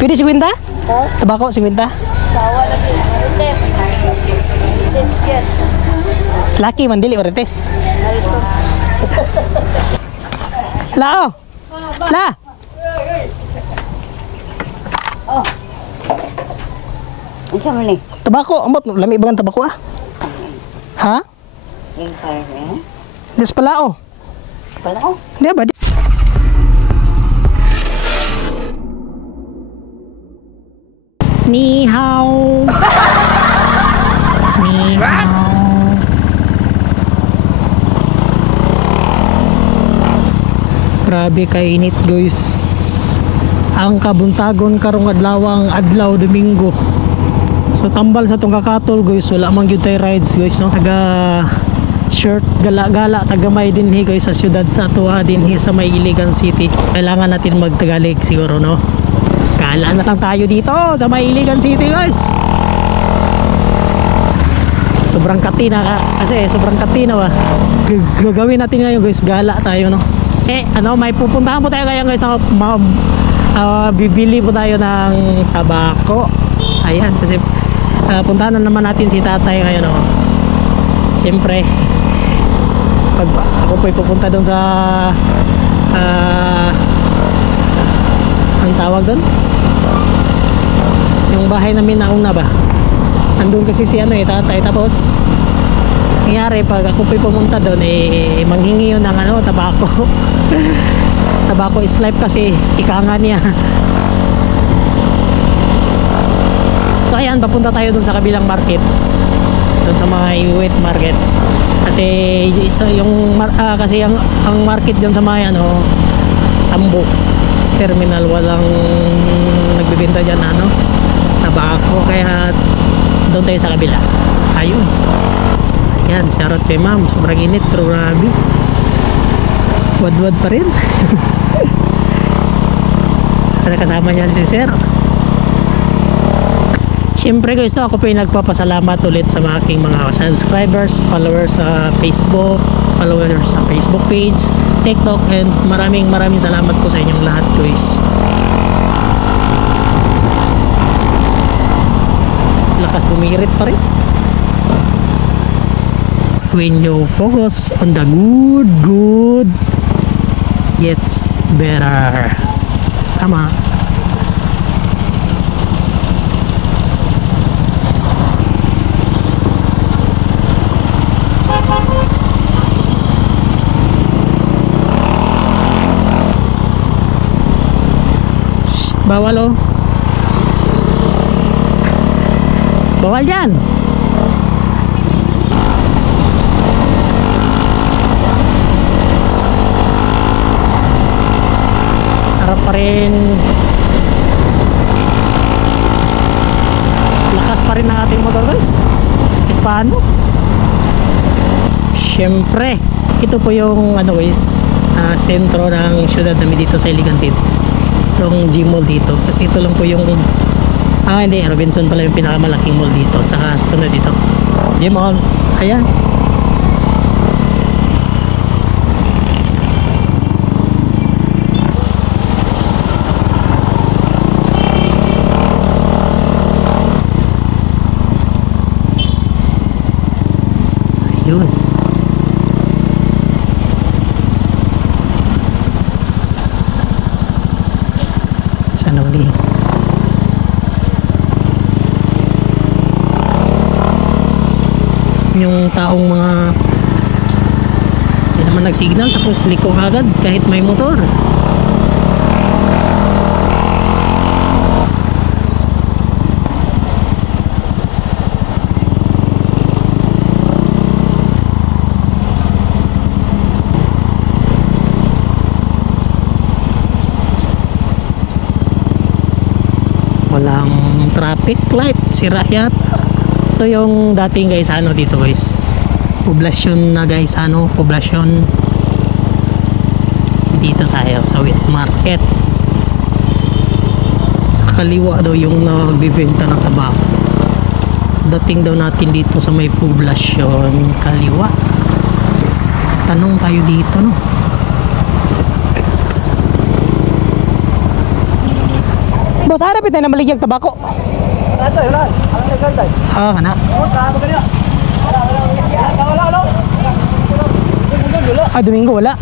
Pwede 50? Tabako 50? Sawa lagi. Biscuit. Laki man dili orites. La oh. La. Oh. Ano mo ni? Tabako, ambot lami bangan tabako ah. Ha? Yung kare. Des pala oh. Pala ko. Di ba? Ni hao. Ni hao. Grabe kainit guys. Ang kabuntagon karong adlaw Domingo. So tambal sa tong kakatol guys, wala man gyud tay rides guys no. Taga short gala-gala tagamay din hi guys sa syudad sa Atoa din hi sa may Iligan City. Kailangan natin magtagalig siguro no. Kala na lang tayo dito sa may Iligan City guys. Sobrang katina kasi sobrang katina ba. Gagawin natin ngayon guys, gala tayo no. Ano, may pupuntahan po tayo ngayon guys na bibili po tayo ng tabako. Ayan, kasi puntahan na naman natin si tatay ngayon no. Siyempre pag ako po'y pupunta doon sa ang tawag doon yung bahay namin nauna ba, andun kasi si ano tatay, tapos nangyari pag ako po'y pumunta doon manghingi yun ng tabako. Tabako is life kasi ika nga niya. So ayan, papunta tayo doon sa kabilang market, doon sa mga wet market kasi kasi ang market diyan sa mga Tambo terminal, walang nagbebenta diyan tabako, kaya doon tayo sa kabila. Ayun, ayan, shoutout kay ma'am, sobrang init pero grabe, wad-wad pa rin. Sana kasama niya si sir. Siyempre guys, ako po yung nagpapasalamat ulit sa aking mga subscribers, followers sa Facebook, followers sa Facebook page, TikTok, and maraming salamat po sa inyong lahat guys. Lakas bumirit pa rin. When you focus on the good gets better. Tama. Bawal oh. Bawal yan. Sarap pa rin. Lakas pa rin ng ating motor guys. E paano? Siyempre, ito po yung guys, sentro ng syudad namin dito sa Iligan City. Itong G-Mall dito, kasi ito lang po yung hindi, Robinson pala yung pinakamalaking mall dito, at saka sunod dito G-Mall. Ayan, ayun. Sana uli yung taong mga hindi naman nagsignal, tapos liko agad kahit may motor. Walang traffic light, sira yata. Ito yung dating Gaisano dito guys, poblasyon na Gaisano, poblasyon. Dito tayo sa wet market, sa kaliwa daw yung nagbibenta ng tabako. Dating daw natin dito sa may poblasyon kaliwa. Tanong tayo dito, no? Boss, harap ito na maligyag tabako. Ito, yun lang. Ang legal tayo. Ah, kana. Ah, Domingo wala.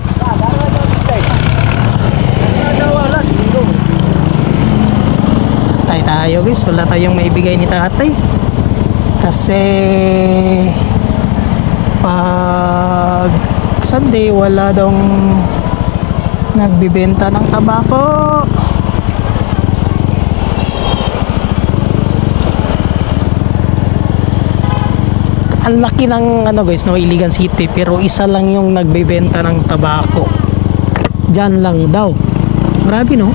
Tayo guys, wala tayong maibigay ni tatay. Kasi pag Sunday wala dong nagbibenta ng tabako. Ang laki ng ano guys, no, Iligan City, pero isa lang yung nagbebenta ng tabako. Diyan lang daw. Grabe, no?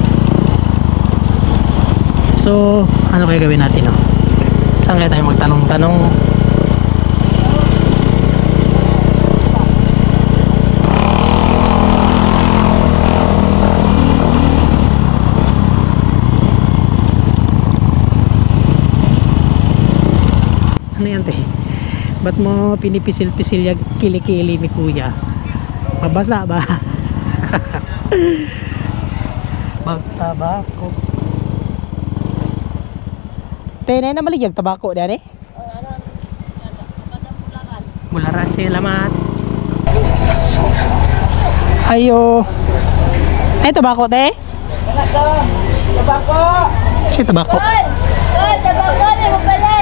So, ano kaya gawin natin, no? Saan kaya tayo magtanong-tanong? Ano yan, te? Ba't mo pinipisil-pisil yung kilikili ni kuya? Mabasa ba? Magtabako. Tenay na maligag tabako dyan eh? Mularan siya, lamat. Ayo. Ay, tabako, te? Tabako! Siya tabako. Tabako na mo pala!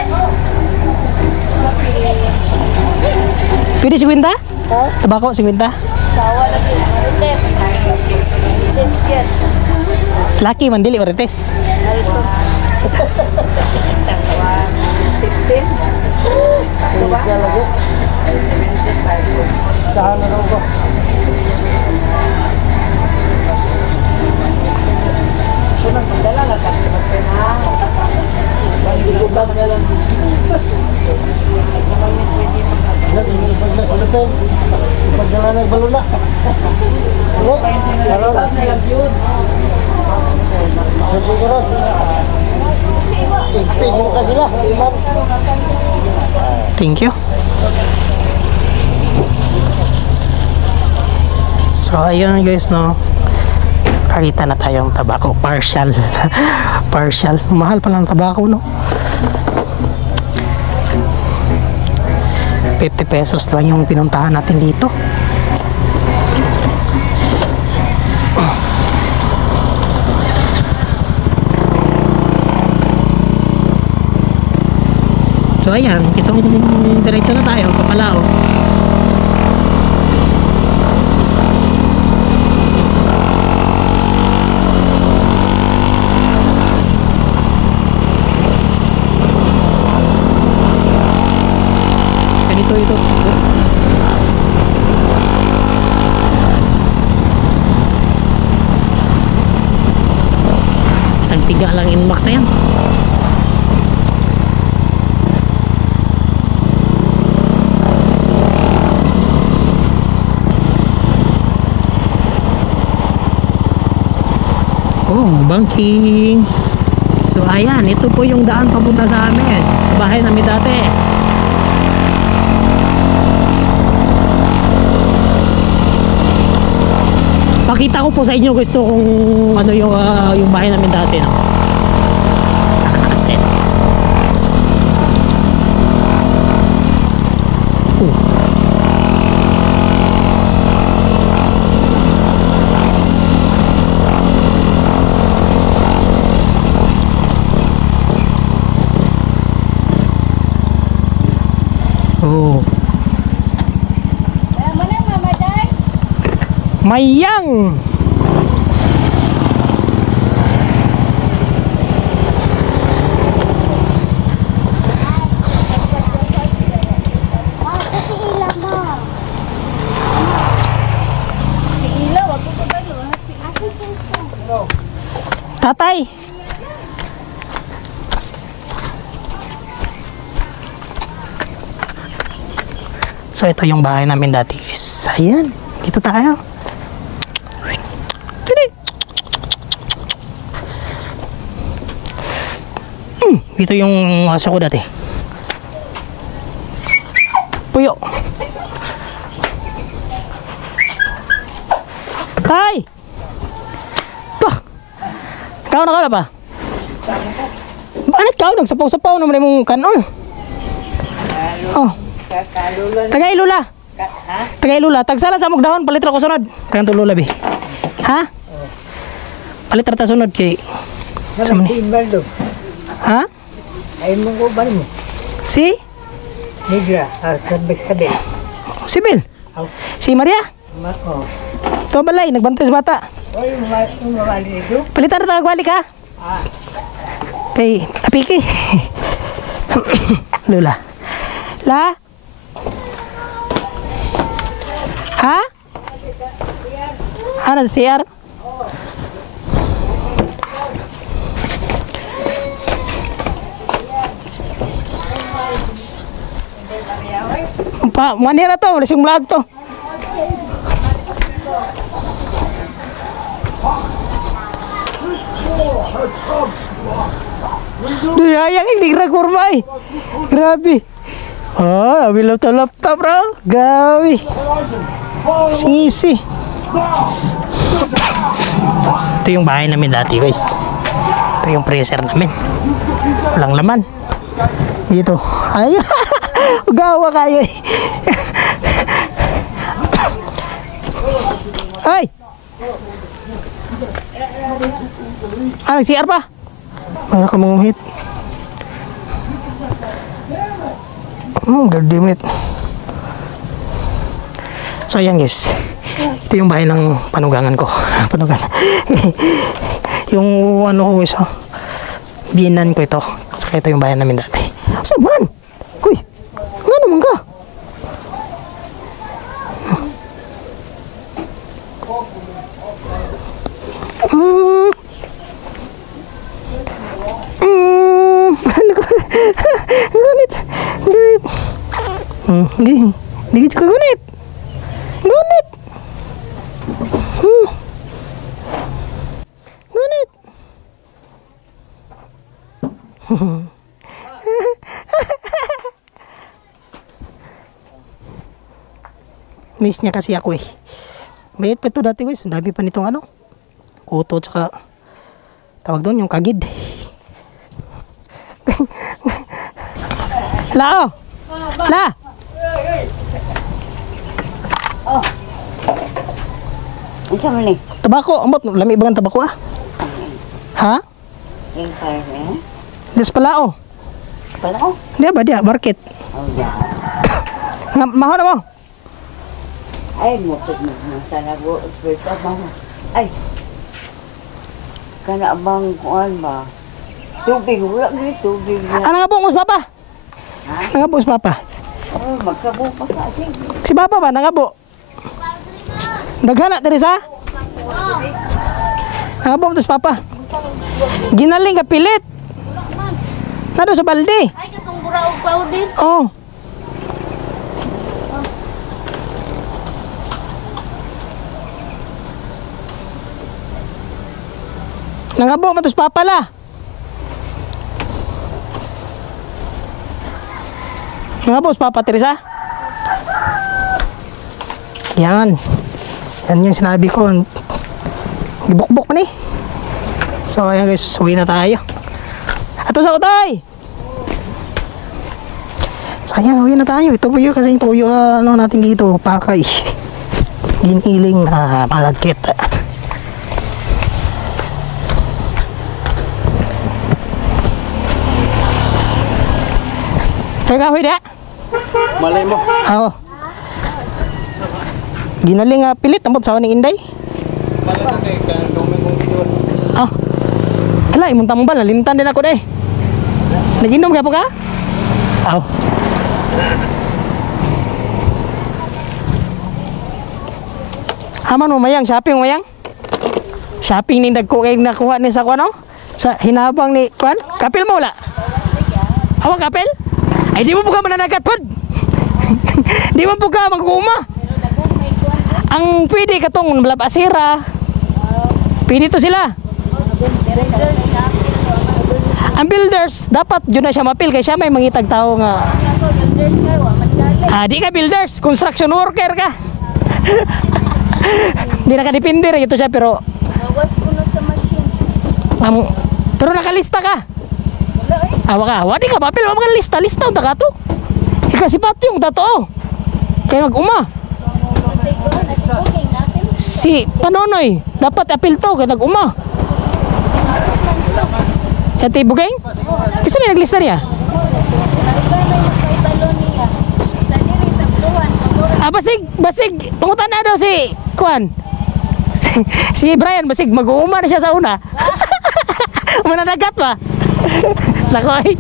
Pwede 50? Tabako, 50? Sawa lagi. Biscuit. Laki man, dili orites. Naritos. 15. Ano ba? Saan na raw ba? Sunod, magdala lang. Magdala na lang. Pag na silupin. Pagdala ng balula. Ano? Karoon. Sabi ko rin. Ipin mo ka sila. Imam. Thank you. So ayun guys, no, kakita na tayong tabako, partial. Partial, mahal pa lang tabako, no. 50 pesos lang yung pinuntahan natin dito. So ayan, itong diretso na tayo, Kapalao. Ganito ito. Isang tiga lang inmax na yan. Oh, banking. So ayan, ito po yung daan papunta sa amin, sa bahay namin dati. Pakita ko po sa inyo guys to kung ano yung bahay namin dati, no? Oh. Mayang. Tatay. So ito yung bahay namin dati guys. Ayan, dito tayo. Dito yung aso ko dati. Puyo. Tay! Bah! Kau na ba? Anit kau nagsapaw-sapaw naman yung kanon. Oh. Tagay lula. Tagay lula. Tagsala sa mong dahon, palit ra ko sunod. Tagang to lula bi. Ha? Palit ra ta sunod kay. Sa man ni? Ha? Ay mo ko ba mo? Si? Negra, kabe. Si Bill? Si Maria? Mako. To balay, nagbantay sa bata. Oy, umawali ito. Palitan na tagawali ka? Kay Apiki. Lula. La? Ha? Ano sa CR? Pa, manira to, lising vlog to. Duyayang hindi kurma eh. Grabe. Oh, nabi laptop bro. Grabe. Sisi. Ito yung bahay namin dati guys. Ito yung freezer namin. Walang laman. Dito. Ay. Gawa kayo eh. Ay. Ah, CR pa? Mayroon ka manguhit. Gardimit. So ayan guys. Ito yung bahay ng panugangan ko. Panugangan. Yung ano ko guys. Binan ko ito. Saka ito yung bahay namin dati. Saban? Kuy. Nga naman ka? Gunit. Gunit. Hindi ka gunit. Gunit. Gunit. Miss niya kasi ako eh. Mayit pa ito dati guys. Ang dami pa nitong ano. Kuto tsaka tawag doon yung kagid. La oh. La. Oh. Ano man ni? Tabako, amot lami ba ang tabako ah? Ha? Yung fire eh? Des pala oh. Pala ko? Dia ba dia market? Oh, yeah. Maho na mo. Ay, mukit mo. Sana go. Pwede mo. Ay. Kana bang kuan ba? Tubig. Wala gini tubig. Ano nga po, mas papa? Ha? Nangabo si papa. Oh, magkabo pa kasi. Si papa ba nangabo? Daghana Teresa? Nangabo mo to si papa. Ginaling ka pilit. Nado sa balde. Ay, katong buraog pa din. Oh. Nangabo mo to si papa la. Nangabo si papa Teresa? Yan. Yan yung sinabi ko. Gibukbok man eh. So ayan guys, uwi na tayo. Ato sa utay. So ayan, uwi na tayo. Ito po yun kasi ito yung ano natin dito, pakay. Giniling na malagkit. Kaya kahoy da? Malay mo. Oo. Ginaling pilit, ambot sawa ni Inday. Ah. Ala, imong tambal, nalimtan din ako day. Naginom ka po ka? Oo. Haman mo mayang, shopping mo mayang? Shopping ni dagko kay nakuha ni sa kuno? Sa hinabang ni kuan? Kapil mo wala? Awa kapil? Ay di mo po ka mananagat pod. Di mo po ka magkuma. Ang pwede katong malabasira. Pwede to sila. Ang builders dapat yun na siya mapil kay siya may mangitag tao nga. Di ka builders, construction worker ka. Hindi nakadepende rin ito siya pero Bawas ko na sa machine. pero nakalista ka. Wala eh. Awa ka, wadi ka papel, wala ka lista, unta ka to. Ikasipat yung dato. Kaya mag-uma. Kasi ko, nag-booking natin. Si Panonoy, dapat apil to kaya nag-uma. Kaya tayo bugeng? Kasi may naglista niya. Nagkana yung kay balon niya. Sa diri, sa bluhan. Basig, pangutan na daw si Kwan. Si Brian, basig, mag-uuma na siya sa una. Mananagat ba? Sakoy.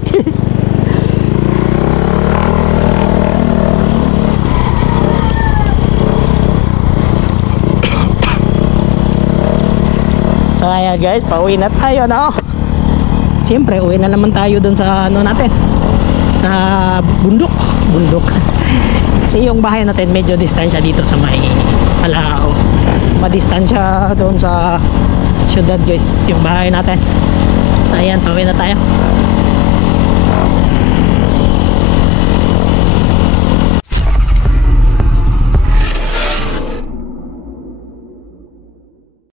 So ayan guys, pauwi na tayo no. Siyempre, uwi na naman tayo dun sa ano natin. Sa bundok. Kasi yung bahay natin medyo distansya dito sa may Alao. Madistansya doon sa syudad guys yung bahay natin. Ayan, pauwi na tayo.